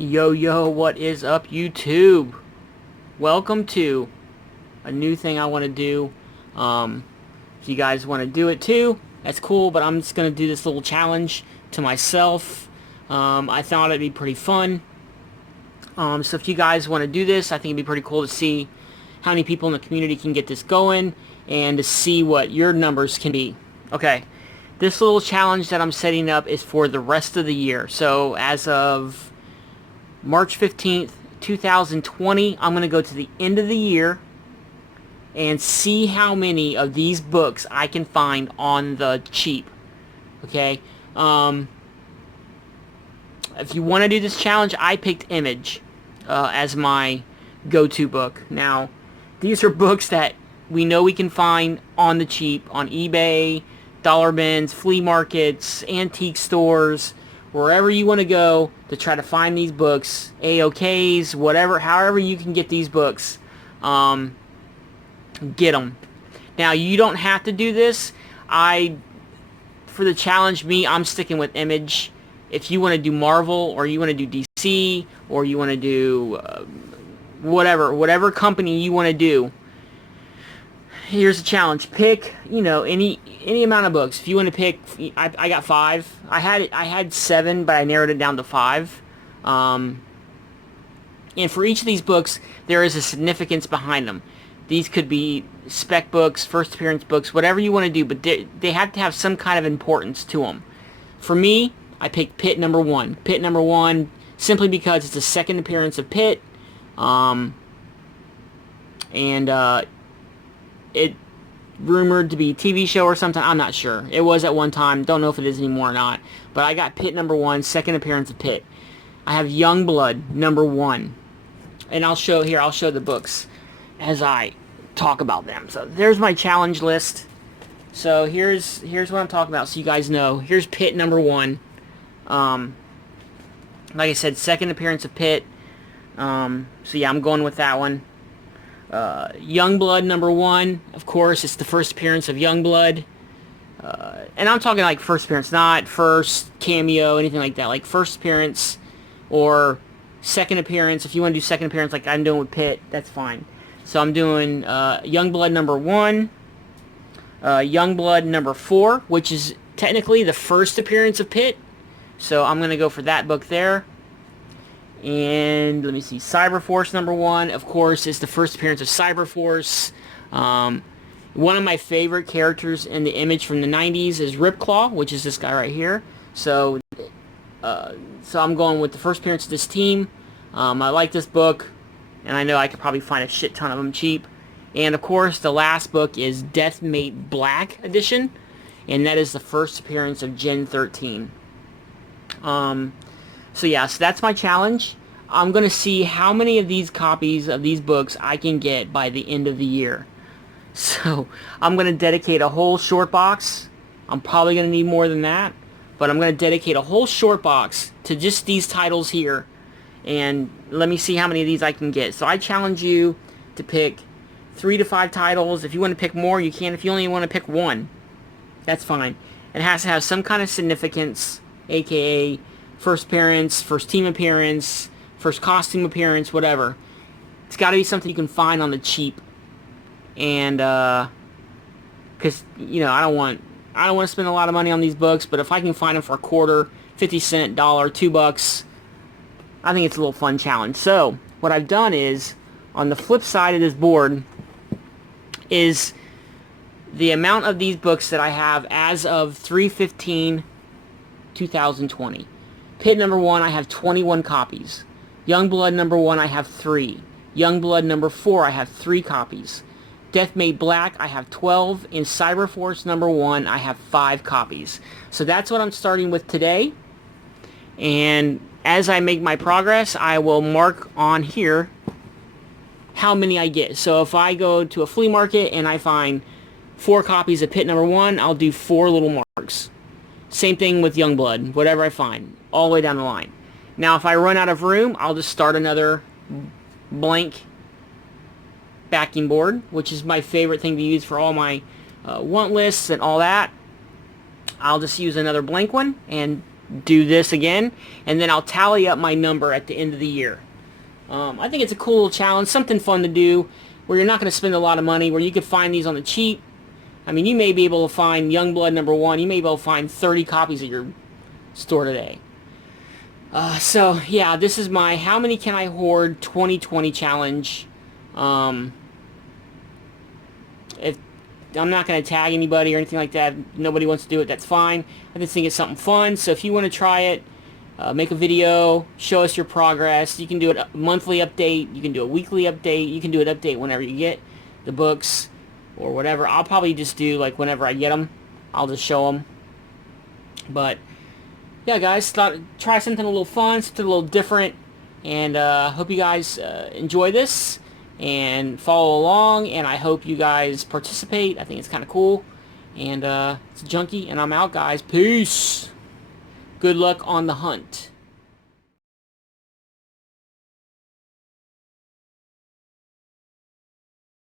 Yo, yo, what is up, YouTube? Welcome to a new thing I want to do. If you guys want to do it too, that's cool, but I'm just going to do this little challenge to myself. I thought it'd be pretty fun. So if you guys want to do this, I think it'd be pretty cool to see how many people in the community can get this going and to see what your numbers can be. Okay, this little challenge that I'm setting up is for the rest of the year. So as of March 15th, 2020, I'm going to go to the end of the year and see how many of these books I can find on the cheap. Okay? If you want to do this challenge, I picked Image as my go-to book. Now, these are books that we know we can find on the cheap, on eBay, dollar bins, flea markets, antique stores, wherever you want to go to try to find these books, AOKs, whatever, however you can get these books, get them. Now, you don't have to do this. For the challenge, I'm sticking with Image. If you want to do Marvel, or you want to do DC, or you want to do whatever company you want to do, here's a challenge. Pick, any amount of books. If you want to pick, I got 5. I had 7, but I narrowed it down to 5. And for each of these books, there is a significance behind them. These could be spec books, first appearance books, whatever you want to do, but they have to have some kind of importance to them. For me, I picked Pitt number 1. Pitt number 1 simply because it's the second appearance of Pitt. It rumored to be a TV show or something. I'm not sure. It was at one time. Don't know if it is anymore or not. But I got Pitt number 1, second appearance of Pitt. I have Youngblood number 1. And I'll show the books as I talk about them. So there's my challenge list. So here's what I'm talking about so you guys know. Here's Pitt number 1. Like I said, second appearance of Pitt. So yeah, I'm going with that one. Youngblood number 1, of course, it's the first appearance of Youngblood. And I'm talking like first appearance, not first cameo, anything like that. Like first appearance or second appearance. If you want to do second appearance like I'm doing with Pitt, that's fine. So I'm doing Youngblood number 1, Youngblood number 4, which is technically the first appearance of Pitt. So I'm going to go for that book there. And let me see, Cyberforce number 1, of course, is the first appearance of Cyberforce. One of my favorite characters in the Image from the 90s is Ripclaw, which is this guy right here. So I'm going with the first appearance of this team. I like this book, and I know I could probably find a shit ton of them cheap. And of course, the last book is Deathmate Black Edition, and that is the first appearance of Gen 13. So yeah, so that's my challenge. I'm going to see how many of these copies of these books I can get by the end of the year. So I'm going to dedicate a whole short box. I'm probably going to need more than that, but I'm going to dedicate a whole short box to just these titles here. And let me see how many of these I can get. So I challenge you to pick 3 to 5 titles. If you want to pick more, you can. If you only want to pick 1, that's fine. It has to have some kind of significance, aka first appearance, first team appearance, first costume appearance, whatever. It's got to be something you can find on the cheap. And because I don't want to spend a lot of money on these books, but if I can find them for a quarter, 50 cent, dollar, $2, I think it's a little fun challenge. So what I've done is, on the flip side of this board is the amount of these books that I have as of 3/15/2020. Pitt number 1, I have 21 copies. Youngblood number 1, I have 3. Youngblood number 4, I have 3 copies. Deathmate Black, I have 12. And Cyberforce number 1, I have 5 copies. So that's what I'm starting with today. And as I make my progress, I will mark on here how many I get. So if I go to a flea market and I find 4 copies of Pitt number 1, I'll do 4 little marks. Same thing with Youngblood, whatever I find, all the way down the line. Now, if I run out of room, I'll just start another blank backing board, which is my favorite thing to use for all my want lists and all that. I'll just use another blank one and do this again, and then I'll tally up my number at the end of the year. I think it's a cool little challenge, something fun to do, where you're not going to spend a lot of money, where you could find these on the cheap. I mean, you may be able to find Youngblood #1. You may be able to find 30 copies at your store today. So, yeah, this is my How Many Can I Hoard 2020 challenge. If I'm not going to tag anybody or anything like that, nobody wants to do it, that's fine. I just think it's something fun, so if you want to try it, make a video, show us your progress. You can do it a monthly update, you can do a weekly update, you can do an update whenever you get the books or whatever. I'll probably just do like whenever I get them, I'll just show them. But yeah, guys, thought try something a little fun, something a little different, and hope you guys enjoy this and follow along, and I hope you guys participate. I think it's kind of cool. And it's Junkie, and I'm out, guys. Peace. Good luck on the hunt.